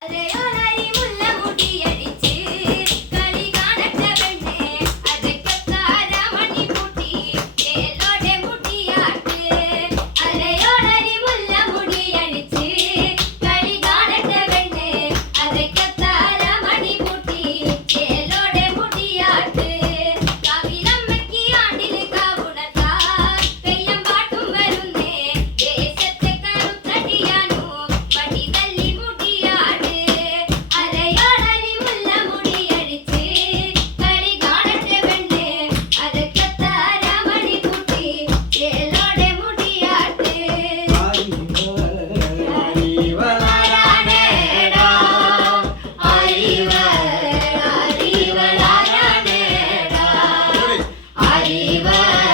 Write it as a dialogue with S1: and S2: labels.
S1: Allez,
S2: परिवार